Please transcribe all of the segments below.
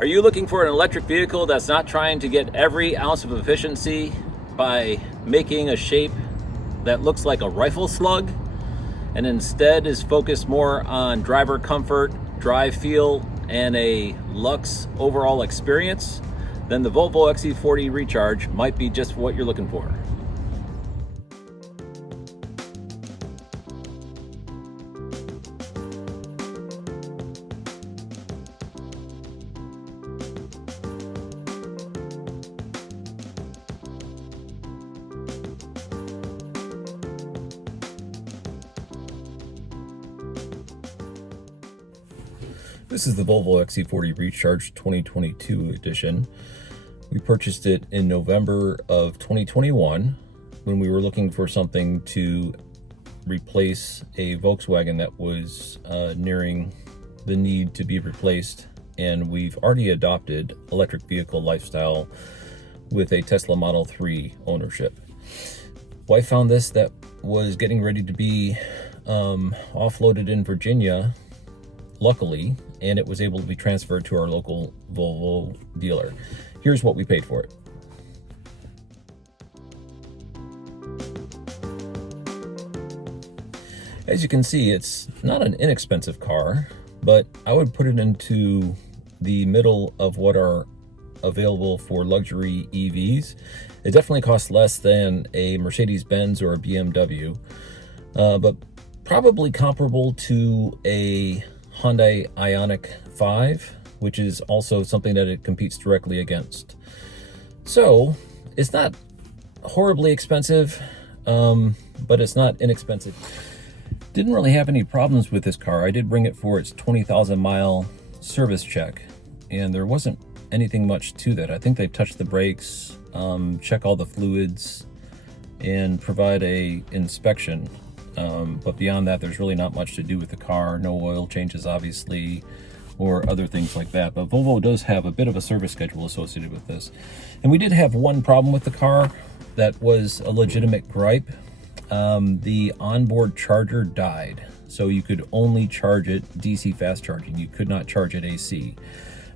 Are you looking for an electric vehicle that's not trying to get every ounce of efficiency by making a shape that looks like a rifle slug, and instead is focused more on driver comfort, drive feel, and a luxe overall experience? Then the Volvo XC40 Recharge might be just what you're looking for. This is the Volvo XC40 Recharge 2022 edition. We purchased it in November of 2021 when we were looking for something to replace a Volkswagen that was nearing the need to be replaced. And we've already adopted electric vehicle lifestyle with a Tesla Model 3 ownership. Wife found this that was getting ready to be offloaded in Virginia, luckily, and it was able to be transferred to our local Volvo dealer. Here's what we paid for it. As you can see, it's not an inexpensive car, but I would put it into the middle of what are available for luxury EVs. It definitely costs less than a Mercedes-Benz or a BMW, but probably comparable to a Hyundai Ioniq 5, which is also something that it competes directly against. So it's not horribly expensive, but it's not inexpensive. Didn't really have any problems with this car. I did bring it for its 20,000 mile service check, and there wasn't anything much to that. I think they touched the brakes, check all the fluids, and provide a inspection. But beyond that, there's really not much to do with the car. No oil changes, obviously, or other things like that. But Volvo does have a bit of a service schedule associated with this. And we did have one problem with the car that was a legitimate gripe. The onboard charger died. So you could only charge it DC fast charging. You could not charge it AC.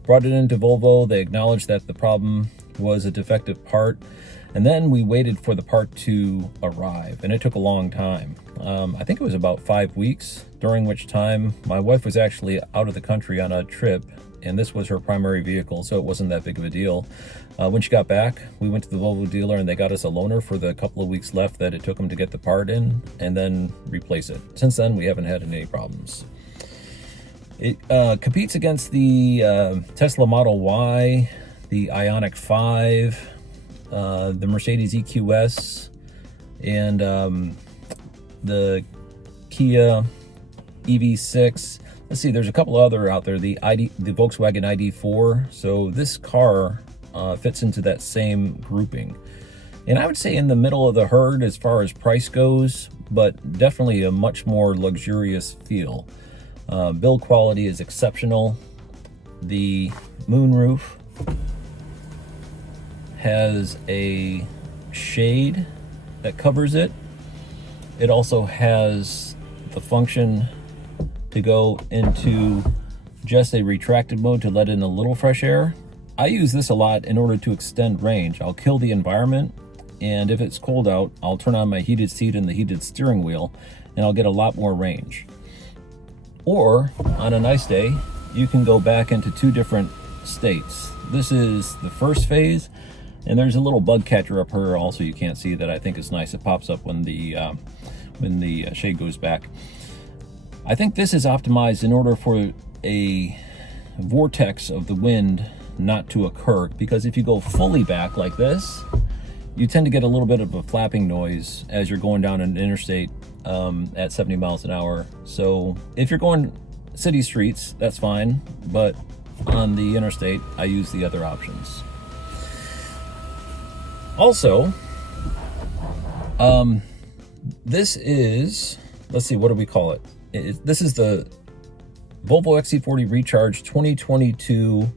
Brought it into Volvo. They acknowledged that the problem was a defective part. And then we waited for the part to arrive, and it took a long time. I think it was about 5 weeks, during which time my wife was actually out of the country on a trip, and this was her primary vehicle, so it wasn't that big of a deal. When she got back, we went to the Volvo dealer, and they got us a loaner for the couple of weeks left that it took them to get the part in, and then replace it. Since then, we haven't had any problems. It competes against the Tesla Model Y, the Ioniq 5, the Mercedes EQS, and the Kia EV6. Let's see, there's a couple other out there, the Volkswagen ID4. So this car fits into that same grouping. And I would say in the middle of the herd as far as price goes, but definitely a much more luxurious feel. Build quality is exceptional. The moonroof has a shade that covers it. It also has the function to go into just a retracted mode to let in a little fresh air. I use this a lot in order to extend range. I'll kill the environment, and if it's cold out, I'll turn on my heated seat and the heated steering wheel, and I'll get a lot more range. Or, on a nice day, you can go back into two different states. This is the first phase, and there's a little bug catcher up here also you can't see that I think is nice. It pops up when the shade goes back. I think this is optimized in order for a vortex of the wind not to occur, because if you go fully back like this, you tend to get a little bit of a flapping noise as you're going down an interstate at 70 miles an hour. So if you're going city streets, that's fine, but on the interstate, I use the other options. Also, this is, let's see, what do we call it? This is the Volvo XC40 Recharge 2022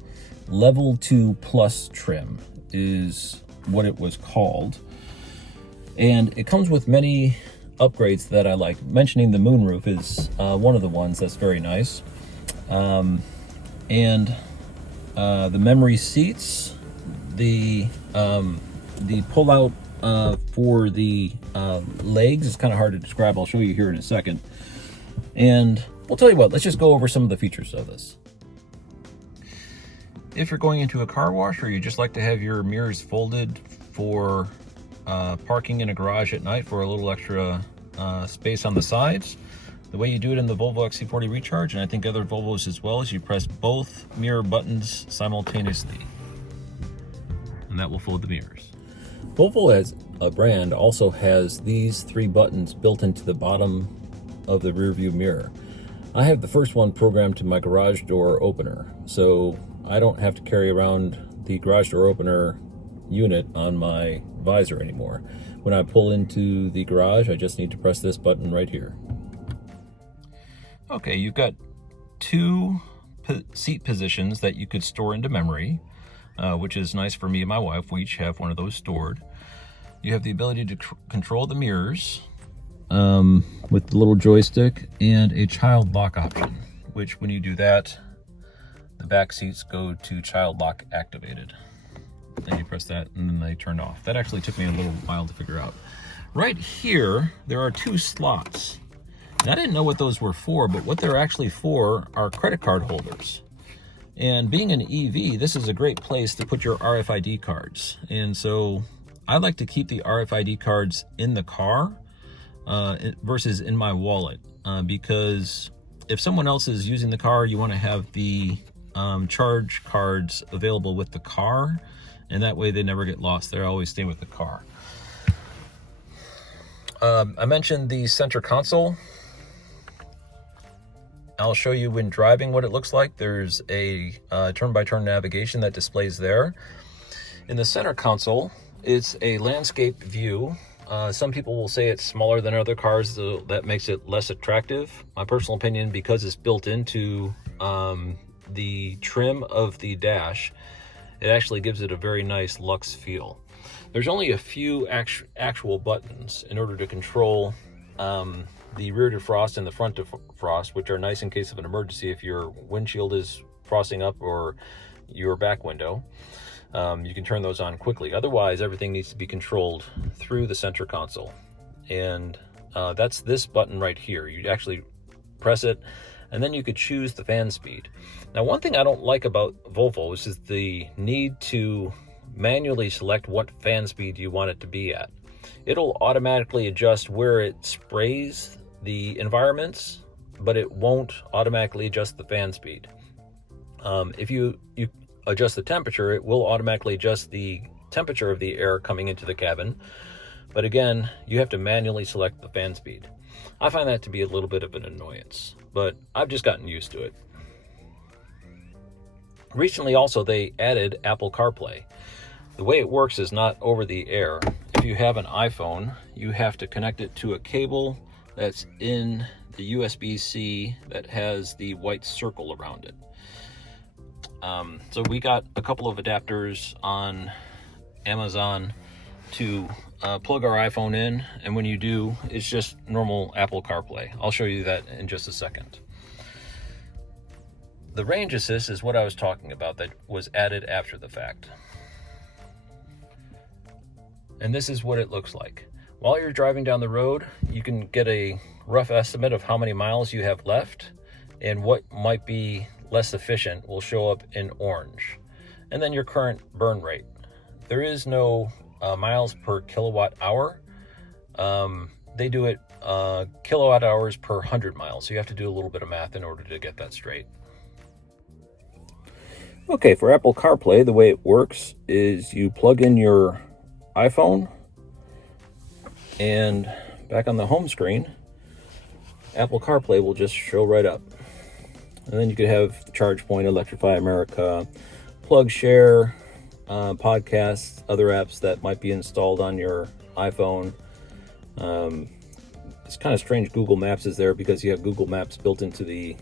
Level 2 Plus trim is what it was called. And it comes with many upgrades that I like. Mentioning the moonroof is one of the ones that's very nice. And the memory seats, the pull-out for the legs is kind of hard to describe. I'll show you here in a second. And we'll tell you what, let's just go over some of the features of this. If you're going into a car wash, or you just like to have your mirrors folded for parking in a garage at night for a little extra space on the sides, the way you do it in the Volvo XC40 Recharge, and I think other Volvos as well, is you press both mirror buttons simultaneously, and that will fold the mirrors. Volvo as a brand also has these 3 buttons built into the bottom of the rear view mirror. I have the first one programmed to my garage door opener, so I don't have to carry around the garage door opener unit on my visor anymore. When I pull into the garage, I just need to press this button right here. Okay, you've got 2 seat positions that you could store into memory, which is nice for me and my wife. We each have one of those stored. You have the ability to control the mirrors with the little joystick, and a child lock option, which when you do that, the back seats go to child lock activated. Then you press that and then they turn off. That actually took me a little while to figure out. Right here, there are 2 slots. And I didn't know what those were for, but what they're actually for are credit card holders. And being an EV, this is a great place to put your RFID cards. And so I like to keep the RFID cards in the car versus in my wallet, because if someone else is using the car, you want to have the charge cards available with the car, and that way they never get lost. They're always staying with the car. I mentioned the center console. I'll show you when driving what it looks like. There's a turn-by-turn navigation that displays there. In the center console, it's a landscape view. Some people will say it's smaller than other cars, so that makes it less attractive. My personal opinion, because it's built into the trim of the dash, it actually gives it a very nice luxe feel. There's only a few actual buttons in order to control the rear defrost and the front defrost, which are nice in case of an emergency if your windshield is frosting up or your back window. You can turn those on quickly. Otherwise, everything needs to be controlled through the center console. And that's this button right here. You actually press it, and then you could choose the fan speed. Now, one thing I don't like about Volvos is the need to manually select what fan speed you want it to be at. It'll automatically adjust where it sprays the environments, but it won't automatically adjust the fan speed. If you adjust the temperature, it will automatically adjust the temperature of the air coming into the cabin. But again, you have to manually select the fan speed. I find that to be a little bit of an annoyance, but I've just gotten used to it. Recently also, they added Apple CarPlay. The way it works is not over the air. If you have an iPhone, you have to connect it to a cable that's in the USB-C that has the white circle around it. So we got a couple of adapters on Amazon to plug our iPhone in, and when you do, it's just normal Apple CarPlay. I'll show you that in just a second. The range assist is what I was talking about that was added after the fact. And this is what it looks like. While you're driving down the road, you can get a rough estimate of how many miles you have left, and what might be less efficient will show up in orange. And then your current burn rate. There is no miles per kilowatt hour. They do it kilowatt hours per 100 miles. So you have to do a little bit of math in order to get that straight. Okay, for Apple CarPlay, the way it works is you plug in your iPhone, and back on the home screen, Apple CarPlay will just show right up. And then you could have ChargePoint, Electrify America, Plug Share, podcasts, other apps that might be installed on your iPhone. It's kind of strange Google Maps is there because you have Google Maps built into the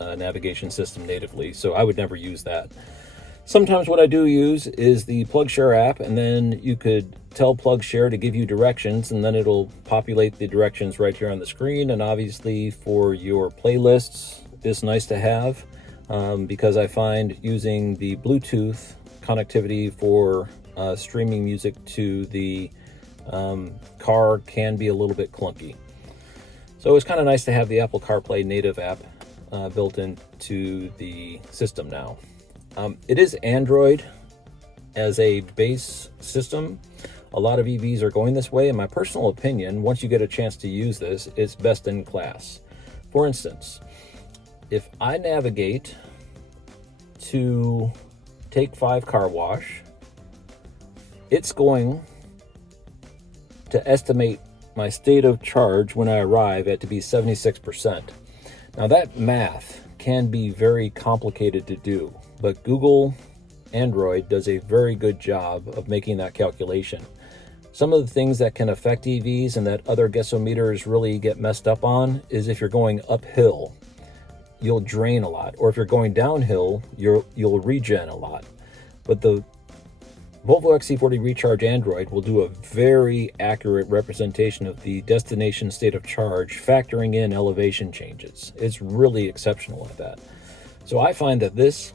navigation system natively, so I would never use that. Sometimes what I do use is the PlugShare app, and then you could tell PlugShare to give you directions, and then it'll populate the directions right here on the screen. And obviously for your playlists is nice to have because I find using the Bluetooth connectivity for streaming music to the car can be a little bit clunky. So it's kind of nice to have the Apple CarPlay native app built into the system now. It is Android as a base system. A lot of EVs are going this way. In my personal opinion, once you get a chance to use this, it's best in class. For instance, if I navigate to Take 5 Car Wash, it's going to estimate my state of charge when I arrive at to be 76%. Now that math can be very complicated to do, but Google Android does a very good job of making that calculation. Some of the things that can affect EVs and that other guessometers really get messed up on is if you're going uphill, you'll drain a lot, or if you're going downhill, you'll regen a lot. But the Volvo XC40 Recharge Android will do a very accurate representation of the destination state of charge, factoring in elevation changes. It's really exceptional at that. So I find that this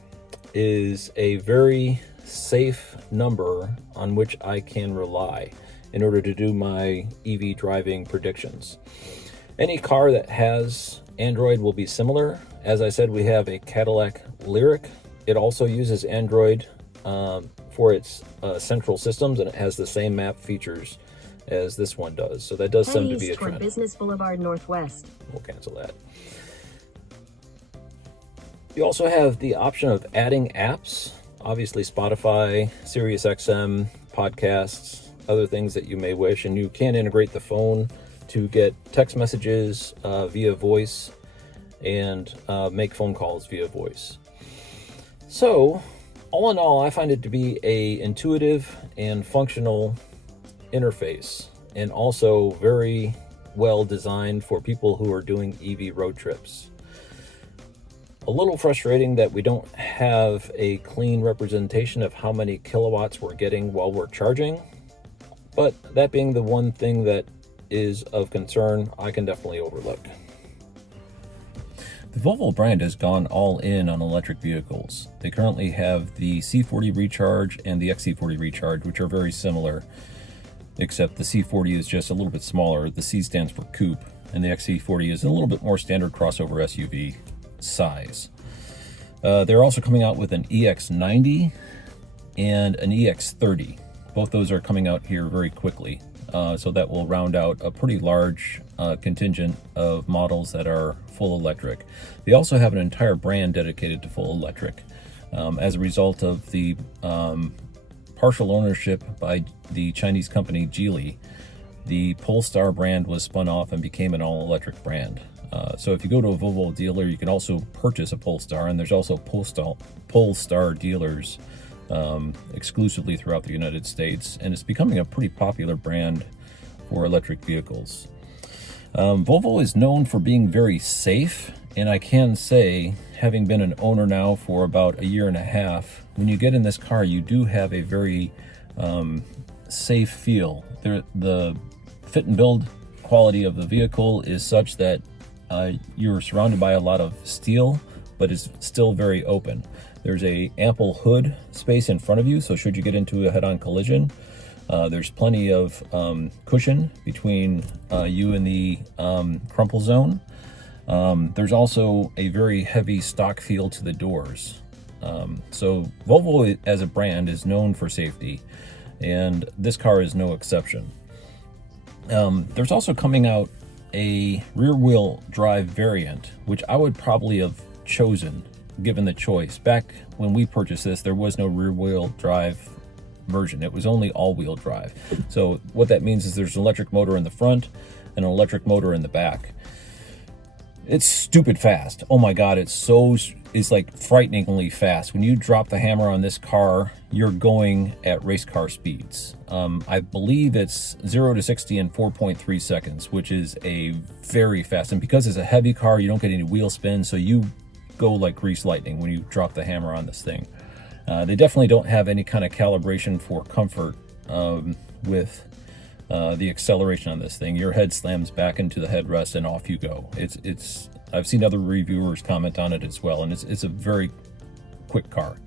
is a very safe number on which I can rely in order to do my EV driving predictions. Any car that has Android will be similar. As I said, we have a Cadillac Lyriq. It also uses Android for its central systems, and it has the same map features as this one does. So that does seem to be a trend. Business Boulevard Northwest. We'll cancel that. You also have the option of adding apps, obviously Spotify, SiriusXM, podcasts, other things that you may wish, and you can integrate the phone to get text messages via voice and make phone calls via voice. So, all in all, I find it to be a intuitive and functional interface, and also very well designed for people who are doing EV road trips. A little frustrating that we don't have a clean representation of how many kilowatts we're getting while we're charging, but that being the one thing that is of concern, I can definitely overlook. The Volvo brand has gone all in on electric vehicles. They currently have the C40 Recharge and the XC40 Recharge, which are very similar, except the C40 is just a little bit smaller. The C stands for coupe, and the XC40 is a little bit more standard crossover SUV size. They're also coming out with an EX90 and an EX30. Both those are coming out here very quickly. So that will round out a pretty large contingent of models that are full electric. They also have an entire brand dedicated to full electric. As a result of the partial ownership by the Chinese company Geely, the Polestar brand was spun off and became an all-electric brand. So if you go to a Volvo dealer, you can also purchase a Polestar, and there's also Polestar dealers exclusively throughout the United States, and it's becoming a pretty popular brand for electric vehicles. Volvo is known for being very safe, and I can say, having been an owner now for about a year and a half, when you get in this car, you do have a very safe feel. The fit and build quality of the vehicle is such that you're surrounded by a lot of steel, but it's still very open. There's a ample hood space in front of you, so should you get into a head-on collision, there's plenty of cushion between you and the crumple zone. There's also a very heavy stock feel to the doors. So Volvo as a brand is known for safety, and this car is no exception. There's also coming out a rear-wheel drive variant, which I would probably have chosen given the choice. Back when we purchased this, there was no rear-wheel drive version. It was only all-wheel drive. So what that means is there's an electric motor in the front and an electric motor in the back. It's stupid fast. Oh my God, it's like frighteningly fast. When you drop the hammer on this car, you're going at race car speeds. I believe it's 0 to 60 in 4.3 seconds, which is a very fast. And because it's a heavy car, you don't get any wheel spin, so you go like grease lightning when you drop the hammer on this thing. They definitely don't have any kind of calibration for comfort with the acceleration on this thing. Your head slams back into the headrest and off you go. It's I've seen other reviewers comment on it as well, and it's a very quick car.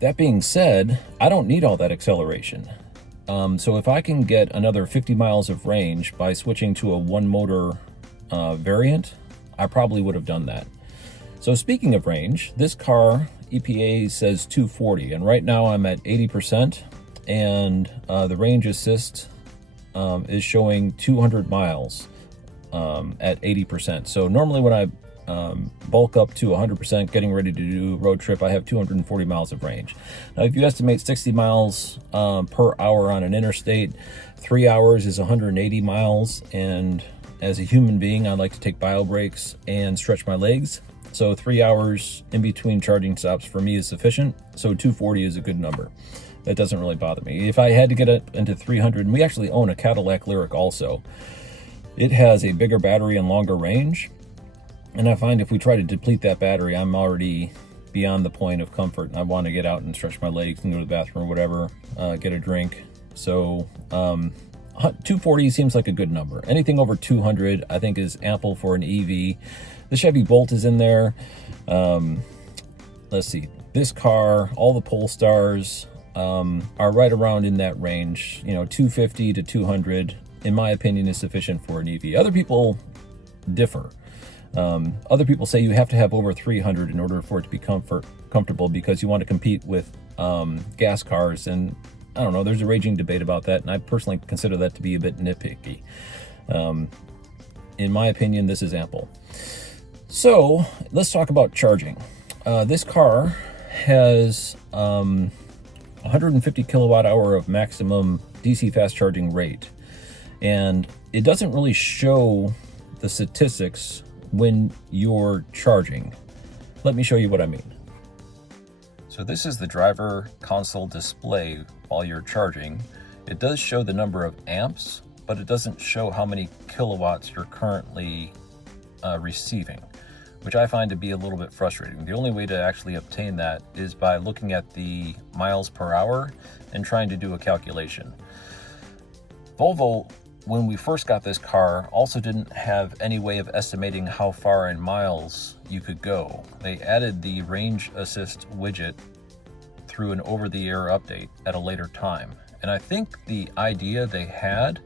That being said, I don't need all that acceleration. So if I can get another 50 miles of range by switching to a one motor variant, I probably would have done that. So speaking of range, this car, EPA says 240, and right now I'm at 80%, and the range assist is showing 200 miles at 80%. So normally when I bulk up to 100%, getting ready to do a road trip, I have 240 miles of range. Now, if you estimate 60 miles per hour on an interstate, 3 hours is 180 miles. And as a human being, I like to take bio breaks and stretch my legs. So 3 hours in between charging stops for me is sufficient. So 240 is a good number. That doesn't really bother me. If I had to get it into 300, and we actually own a Cadillac Lyriq also, it has a bigger battery and longer range. And I find if we try to deplete that battery, I'm already beyond the point of comfort. I want to get out and stretch my legs and go to the bathroom or whatever, get a drink. So 240 seems like a good number. Anything over 200, I think, is ample for an EV. The Chevy Bolt is in there. Let's see. This car, all the Polestars are right around in that range. 250 to 200, in my opinion, is sufficient for an EV. Other people differ. Other people say you have to have over 300 in order for it to be comfortable because you want to compete with gas cars. And I don't know, there's a raging debate about that, and I personally consider that to be a bit nitpicky. In my opinion, this is ample. So let's talk about charging. This car has 150 kilowatt hour of maximum DC fast charging rate, and it doesn't really show the statistics when you're charging. Let me show you what I mean. So this is the driver console display while you're charging. It does show the number of amps, but it doesn't show how many kilowatts you're currently receiving, which I find to be a little bit frustrating. The only way to actually obtain that is by looking at the miles per hour and trying to do a calculation. Volvo, when we first got this car, also didn't have any way of estimating how far in miles you could go. They added the range assist widget through an over-the-air update at a later time. And I think the idea they had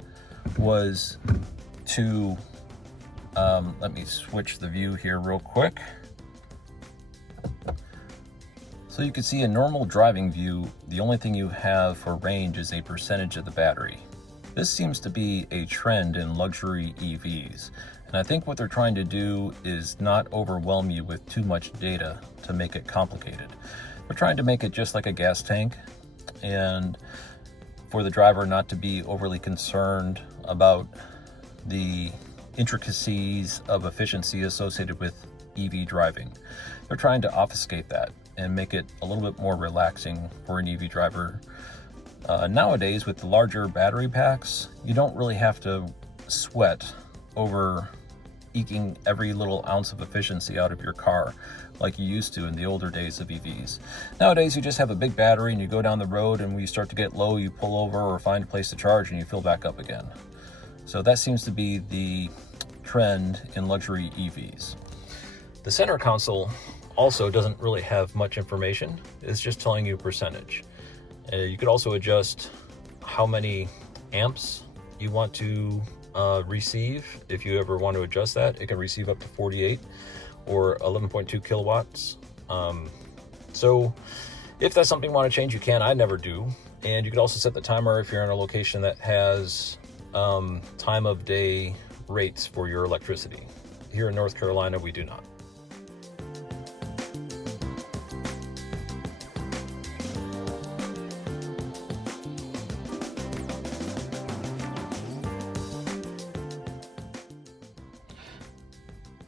was to, let me switch the view here real quick. So you can see a normal driving view, the only thing you have for range is a percentage of the battery. This seems to be a trend in luxury EVs, and I think what they're trying to do is not overwhelm you with too much data to make it complicated. They're trying to make it just like a gas tank, and for the driver not to be overly concerned about the intricacies of efficiency associated with EV driving. They're trying to obfuscate that and make it a little bit more relaxing for an EV driver. Nowadays, with the larger battery packs, you don't really have to sweat over eking every little ounce of efficiency out of your car like you used to in the older days of EVs. Nowadays, you just have a big battery and you go down the road, and when you start to get low, you pull over or find a place to charge and you fill back up again. So that seems to be the trend in luxury EVs. The center console also doesn't really have much information. It's just telling you percentage. You could also adjust how many amps you want to receive. If you ever want to adjust that, it can receive up to 48 or 11.2 kilowatts. So if that's something you want to change, you can. I never do. And you could also set the timer if you're in a location that has time of day rates for your electricity. Here in North Carolina, we do not.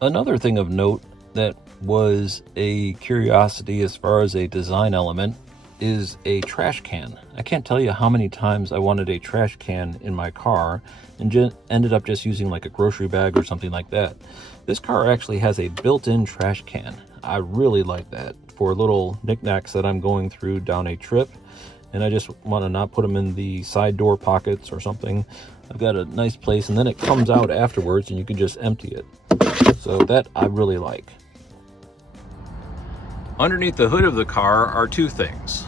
Another thing of note that was a curiosity as far as a design element is a trash can. I can't tell you how many times I wanted a trash can in my car and ended up just using like a grocery bag or something like that. This car actually has a built-in trash can. I really like that for little knickknacks that I'm going through down a trip, and I just want to not put them in the side door pockets or something. I've got a nice place, and then it comes out afterwards and you can just empty it. So that I really like. Underneath the hood of the car are two things.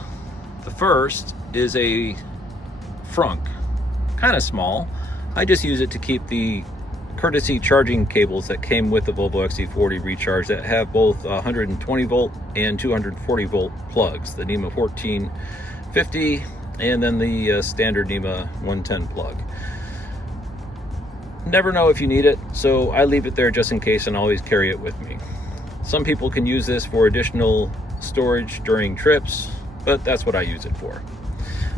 The first is a frunk, kind of small. I just use it to keep the courtesy charging cables that came with the Volvo XC40 Recharge that have both 120 volt and 240 volt plugs, the NEMA 1450 and then the standard NEMA 110 plug. Never know if you need it, so I leave it there just in case and always carry it with me. Some people can use this for additional storage during trips, but that's what I use it for.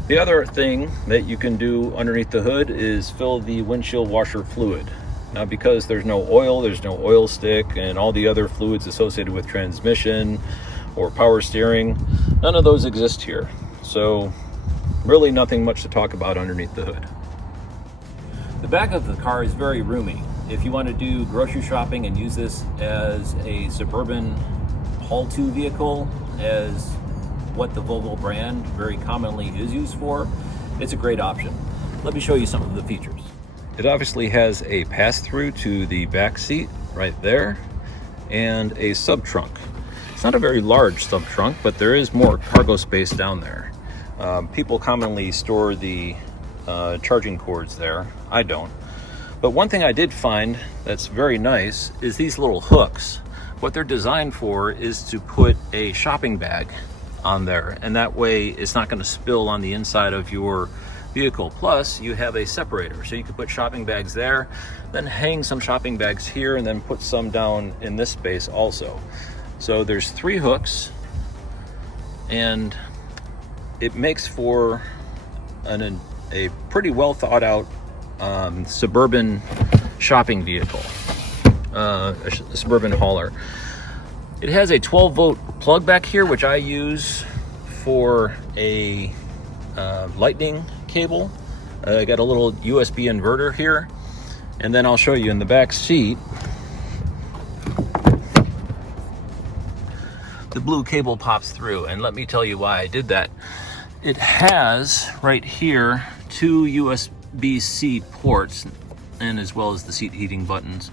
The other thing that you can do underneath the hood is fill the windshield washer fluid. Now, because there's no oil stick and all the other fluids associated with transmission or power steering, none of those exist here. So really nothing much to talk about underneath the hood. The back of the car is very roomy. If you want to do grocery shopping and use this as a suburban haul-to vehicle, as what the Volvo brand very commonly is used for, it's a great option. Let me show you some of the features. It obviously has a pass-through to the back seat right there and a sub-trunk. It's not a very large sub-trunk, but there is more cargo space down there. People commonly store the charging cords there. I don't. But one thing I did find that's very nice is these little hooks. What they're designed for is to put a shopping bag on there, and that way it's not going to spill on the inside of your vehicle. Plus, you have a separator, so you can put shopping bags there, then hang some shopping bags here, and then put some down in this space also. So there's 3 hooks, and it makes for a pretty well thought out suburban shopping vehicle, a suburban hauler. It has a 12 volt plug back here, which I use for a lightning cable. I got a little USB inverter here, and then I'll show you in the back seat. The blue cable pops through, and let me tell you why I did that. It has right here 2 USB-C ports, and as well as the seat heating buttons.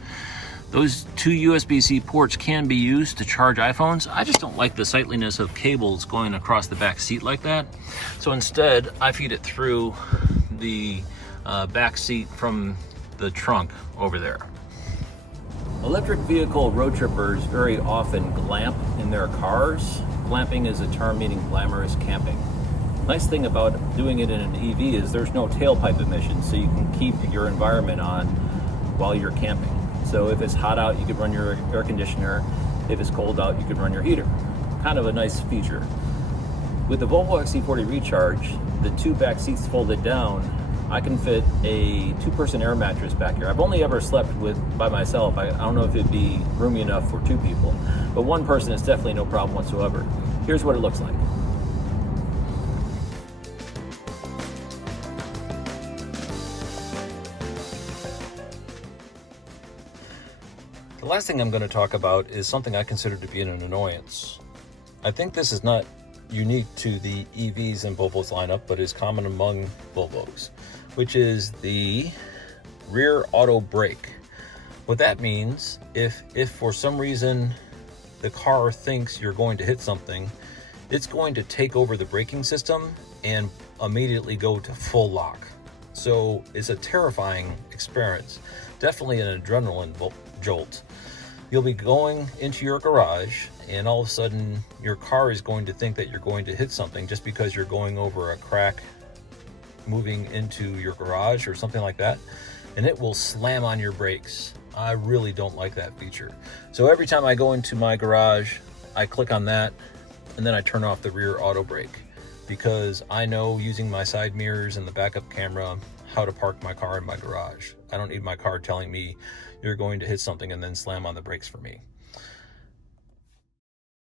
Those 2 USB-C ports can be used to charge iPhones. I just don't like the sightliness of cables going across the back seat like that. So instead, I feed it through the back seat from the trunk over there. Electric vehicle road trippers very often glamp in their cars. Glamping is a term meaning glamorous camping. Nice thing about doing it in an EV is there's no tailpipe emissions, so you can keep your environment on while you're camping. So if it's hot out, you could run your air conditioner. If it's cold out, you could run your heater. Kind of a nice feature. With the Volvo XC40 Recharge, the 2 back seats folded down, I can fit a 2-person air mattress back here. I've only ever slept by myself. I don't know if it'd be roomy enough for 2 people, but 1 person is definitely no problem whatsoever. Here's what it looks like. The last thing I'm going to talk about is something I consider to be an annoyance. I think this is not unique to the EVs in Volvo's lineup, but is common among Volvos, which is the rear auto brake. What that means, if for some reason the car thinks you're going to hit something, it's going to take over the braking system and immediately go to full lock. So it's a terrifying experience, definitely an adrenaline jolt. You'll be going into your garage, and all of a sudden your car is going to think that you're going to hit something just because you're going over a crack moving into your garage or something like that, and it will slam on your brakes. I really don't like that feature. So every time I go into my garage, I click on that, and then I turn off the rear auto brake, because I know, using my side mirrors and the backup camera, how to park my car in my garage. I don't need my car telling me you're going to hit something and then slam on the brakes for me.